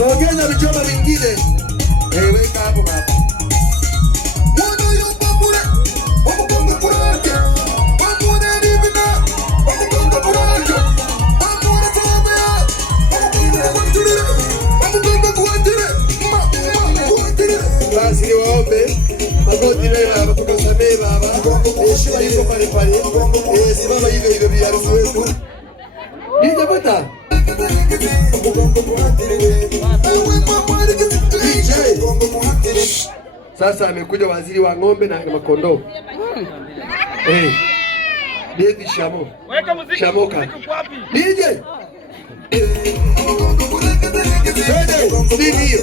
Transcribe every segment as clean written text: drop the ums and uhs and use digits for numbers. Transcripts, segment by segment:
Sogeza michoma mingine. Weka hapo baba. Basi niwaombe magoti baba, tukasamee baba. Heshima yuko pale pale. Simama hivyo hivyo bi harusi wetu. Nijapata. Sasa amekuja waziri wa ng'ombe na makondoo. Dedi Shamo. Weka muziki. Shamoka. DJ. Stevie.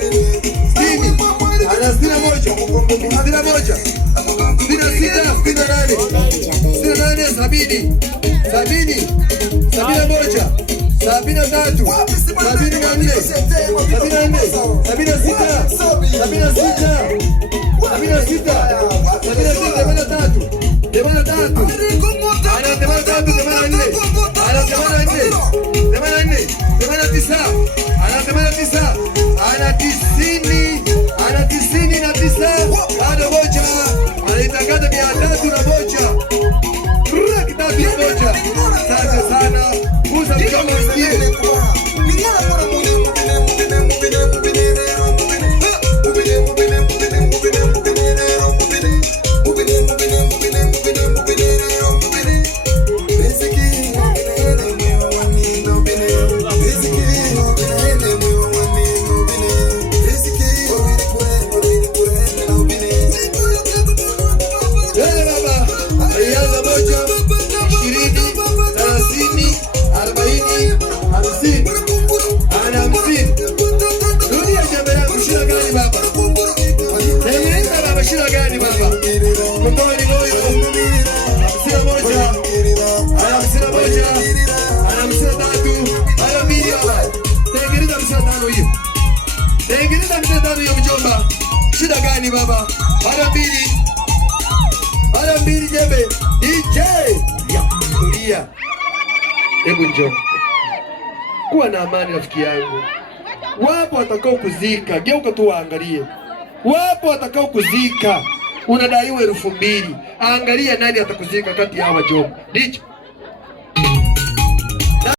Ana 61. 61. 66, 68. 68, 70. 70. 71. 73. 74. 5 mjomba. Shida gani baba? Mara mbili jembe. DJ. Tulia. Hebu njoo. Kuwa na amani rafiki yangu. Wapo watakao kuzika, geuka tu waangalie. Wapo watakao kuzika. Unadaiwa 2000. Angalia nani atakuzika kati ya hawa jomba. DJ.